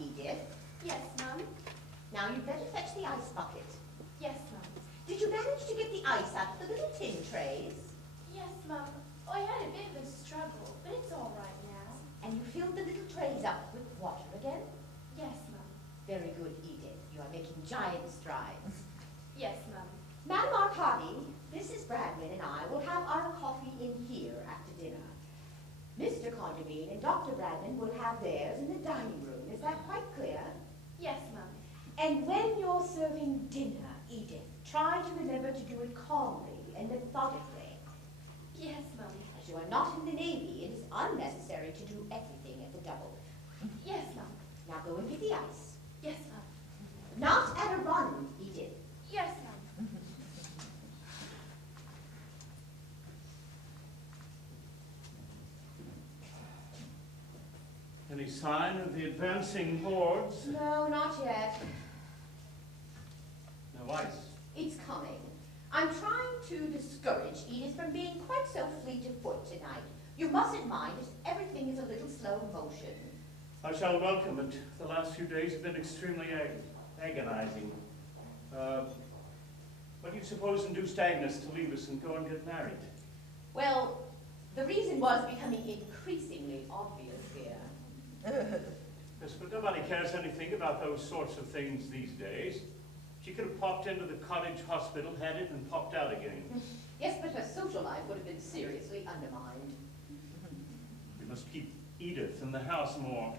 Edith? Yes, Mum. Now you'd better fetch the ice bucket. Yes, Mum. Did you manage to get the ice out of the little tin trays? Yes, Mum. Oh, I had a bit of a struggle, but it's all right now. And you filled the little trays up with water again? Yes, Mum. Very good, Edith. You are making giant strides. Yes, Mum. Madam Arcati, Mrs. Bradman and I will have our coffee in here after dinner. Mr. Condomine and Dr. Bradman will have theirs in the dining room. Is that quite clear? Yes, Mum. And when you're serving dinner, Edith, try to remember to do it calmly and methodically. Yes, Mum. As you are not in the Navy, it is unnecessary to do everything at the double. Yes, Mum. Now go and get the ice. Yes, Mum. Not at a run, Edith. Yes, Mum. Any sign of the advancing hordes? No, not yet. No ice. It's coming. I'm trying to discourage Edith from being quite so fleet of foot tonight. You mustn't mind if everything is a little slow motion. I shall welcome it. The last few days have been extremely agonizing. What do you suppose induced Agnes to leave us and go and get married? Well, the reason was becoming increasingly obvious here. Yes, but nobody cares anything about those sorts of things these days. She could have popped into the cottage hospital, had it, and popped out again. Yes, but her social life would have been seriously undermined. We must keep Edith in the house more.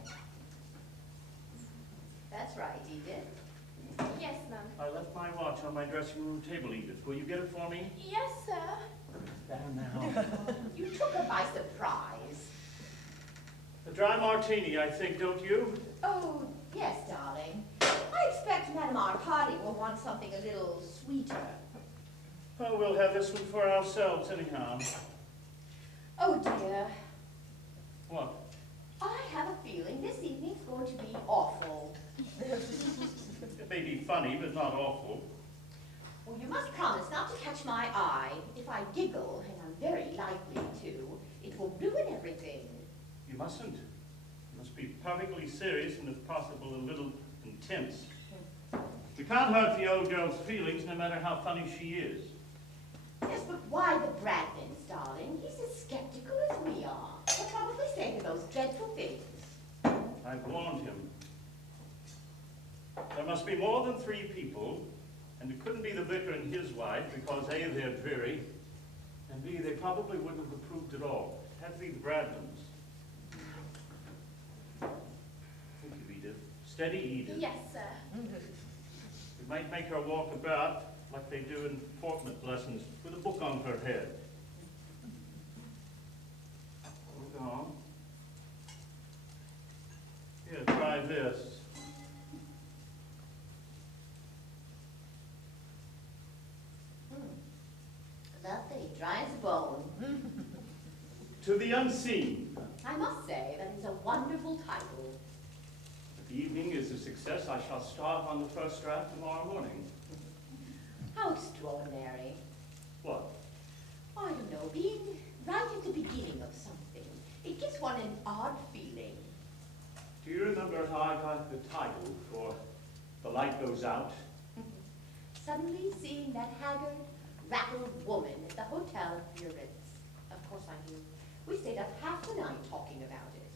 That's right, Edith. Yes, Mum. I left my watch on my dressing room table, Edith. Will you get it for me? Yes, sir. There now. You took her by surprise. A dry martini, I think, don't you? Oh, yes, darling. I expect Madame Arcati will want something a little sweeter. Oh, we'll have this one for ourselves anyhow. Oh, dear. What? I have a feeling this evening's going to be awful. It may be funny, but not awful. Well, you must promise not to catch my eye. If I giggle, and I'm very likely to, it will ruin everything. You mustn't. You must be perfectly serious and, if possible, a little intense. We can't hurt the old girl's feelings, no matter how funny she is. Yes, but why the Bradmans, darling? He's as skeptical as we are. He'll probably say the most dreadful things. I've warned him. There must be more than 3 people, and it couldn't be the vicar and his wife, because A, they're dreary, and B, they probably wouldn't have approved at all. It had to be the Bradmans. Thank you, Edith. Steady, Edith. Yes, sir. We might make her walk about like they do in portrait lessons with a book on her head. Hold on. Here, try this. Lovely, dry as a bone. To the Unseen. I must say that is a wonderful title. If the evening is a success, I shall start on the first draft tomorrow morning. How extraordinary. What? I don't know, being right at the beginning of something. It gives one an odd feeling. Do you remember how I got the title for The Light Goes Out? Suddenly seeing that haggard, rattled woman at the Hotel of Pirates. Of course I knew. We stayed up half the night talking about it.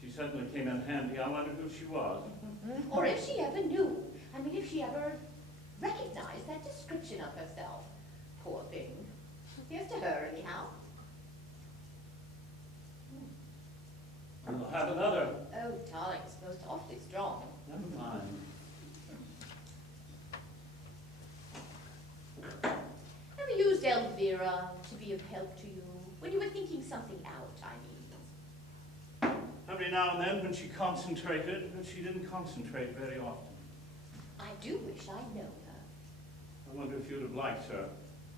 She certainly came in handy. I wonder who she was. Or if she ever knew. I mean, if she ever recognized that description of herself. Poor thing. Here's to her, anyhow. I'll have another. Oh, darling, it's most awfully strong. Never mind. Have you used Elvira to be of help to you? When you were thinking something out, I mean. Every now and then when she concentrated, but she didn't concentrate very often. I do wish I'd known her. I wonder if you'd have liked her.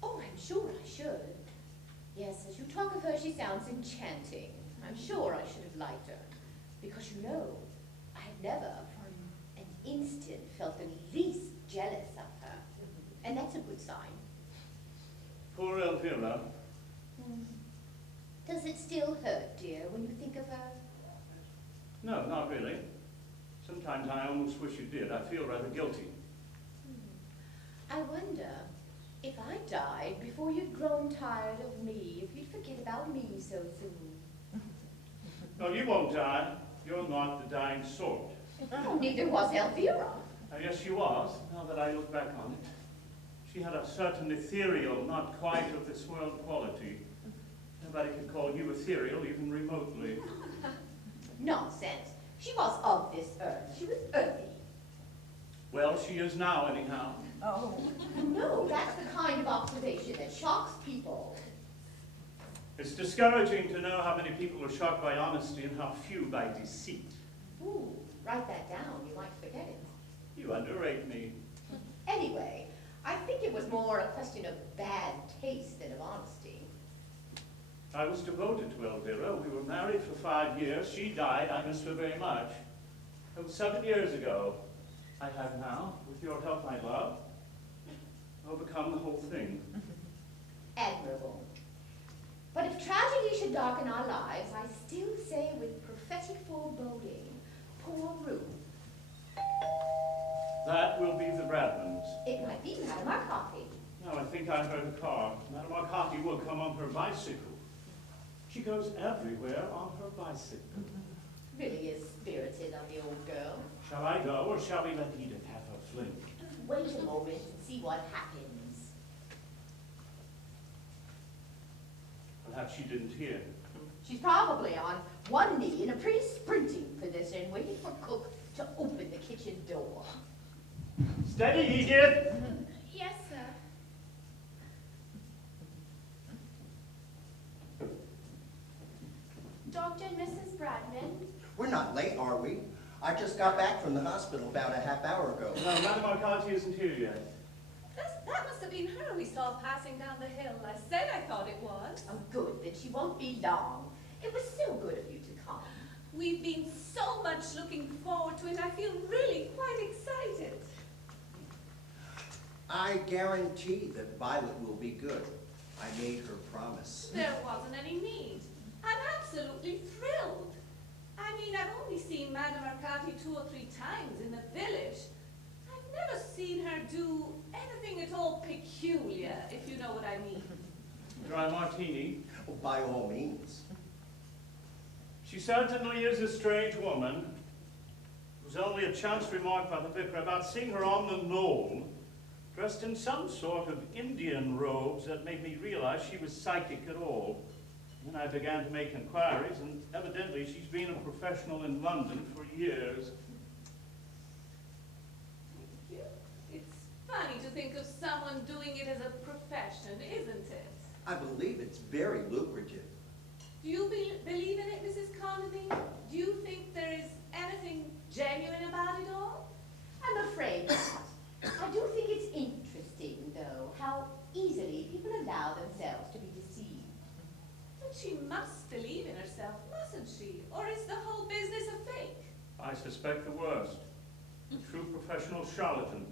Oh, I'm sure I should. Yes, as you talk of her, she sounds enchanting. I'm sure I should have liked her. Because you know, I had never for an instant felt the least jealous of her. And that's a good sign. Poor Elvira. Does it still hurt, dear, when you think of her? No, not really. Sometimes I almost wish you did. I feel rather guilty. I wonder if I died before you'd grown tired of me, if you'd forget about me so soon. No, you won't die. You're not the dying sort. Oh, neither was Elvira. Yes, she was, now that I look back on it. She had a certain ethereal, not quite of this world quality. Nobody could call you ethereal, even remotely. Nonsense. She was of this earth. She was earthy. Well, she is now, anyhow. Oh. No, that's the kind of observation that shocks people. It's discouraging to know how many people are shocked by honesty and how few by deceit. Ooh, write that down. You might forget it. You underrate me. Anyway, I think it was more a question of bad taste than of honesty. I was devoted to Elvira. We were married for 5 years. She died. I missed her very much. It was 7 years ago. I have now, with your help, my love, overcome the whole thing. Admirable. But if tragedy should darken our lives, I still say with prophetic foreboding, poor Ruth. That will be the Bradmans. It might be Madame Arcati. No, I think I heard a car. Madame Arcati will come on her bicycle. She goes everywhere on her bicycle. Really is spirited on the old girl. Shall I go, or shall we let Edith have her fling? Wait a moment and see what happens. Perhaps she didn't hear. She's probably on one knee in a pretty sprinting position, waiting for Cook to open the kitchen door. Steady, Edith! Yes, sir. Dr. and Mrs. Bradman. We're not late, are we? I just got back from the hospital about a half hour ago. No, Madame Arcati isn't here yet. That must have been her we saw passing down the hill. I said I thought it was. Oh, good, then she won't be long. It was so good of you to come. We've been so much looking forward to it. I feel really quite excited. I guarantee that Violet will be good. I made her promise. There wasn't any need. I'm absolutely thrilled. I mean, I've only seen Madame Arcati 2 or 3 times in the village. I've never seen her do anything at all peculiar, if you know what I mean. Dry martini. Oh, by all means. She certainly is a strange woman. It was only a chance remark by the vicar about seeing her on the knoll, dressed in some sort of Indian robes that made me realize she was psychic at all. Then I began to make inquiries, and evidently she's been a professional in London for years. It's funny to think of someone doing it as a profession, isn't it? I believe it's very lucrative. Do you believe in it, Mrs. Condomine? Do you think there is anything genuine about it all? I'm afraid not. I do think it's interesting, though, how easily people allow themselves to be deceived. But she must believe in herself, mustn't she? Or is the whole business a fake? I suspect the worst. A true professional charlatan.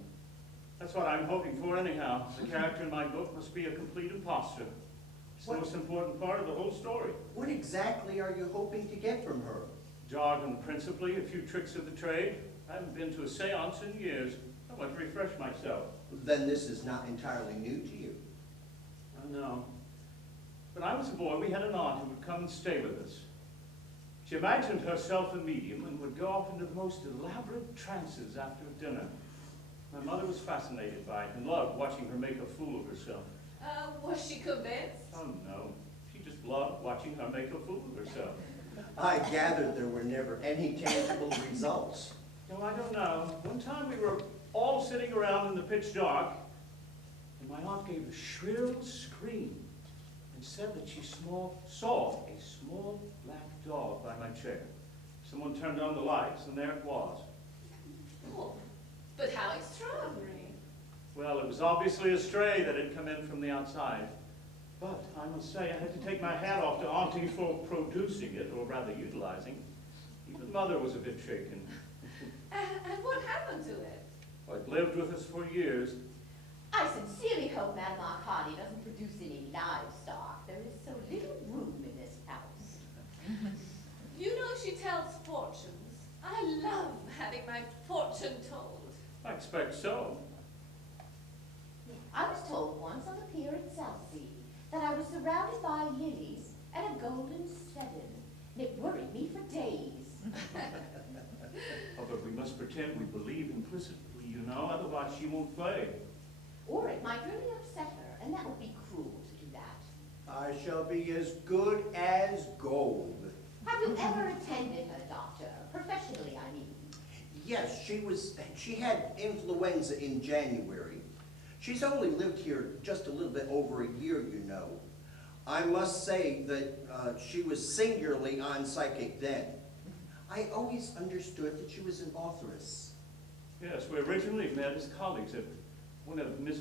That's what I'm hoping for anyhow. The character in my book must be a complete imposter. It's the most important part of the whole story. What exactly are you hoping to get from her? Jargon principally, a few tricks of the trade. I haven't been to a séance in years. I want to refresh myself. Then this is not entirely new to you. I know. When I was a boy, we had an aunt who would come and stay with us. She imagined herself a medium and would go off into the most elaborate trances after dinner. My mother was fascinated by it and loved watching her make a fool of herself. Was she convinced? Oh, no. She just loved watching her make a fool of herself. I gathered there were never any tangible results. No, I don't know. One time we were all sitting around in the pitch dark, and my aunt gave a shrill scream and said that she saw a small black dog by my chair. Someone turned on the lights, and there it was. Oh, but how extraordinary. Well, it was obviously a stray that had come in from the outside. But I must say, I had to take my hat off to Auntie for producing it, or rather utilizing. Even Mother was a bit shaken. And what happened to it? Well, it lived with us for years. I sincerely hope Madame Arcati doesn't produce any livestock. There is so little room in this house. You know she tells fortunes. I love having my fortune told. I expect so. I was told once on the pier at Southsea that I was surrounded by lilies and a golden seven. And it worried me for days. Oh, but we must pretend we believe implicitly, you know, otherwise she won't play. Or it might really upset her, and that would be cruel to do that. I shall be as good as gold. Have you ever attended her, Doctor? Professionally, I mean. Yes, she had influenza in January. She's only lived here just a little bit over a year, you know. I must say that she was singularly on psychic then. I always understood that she was an authoress. Yes, we originally met as colleagues at one of Miss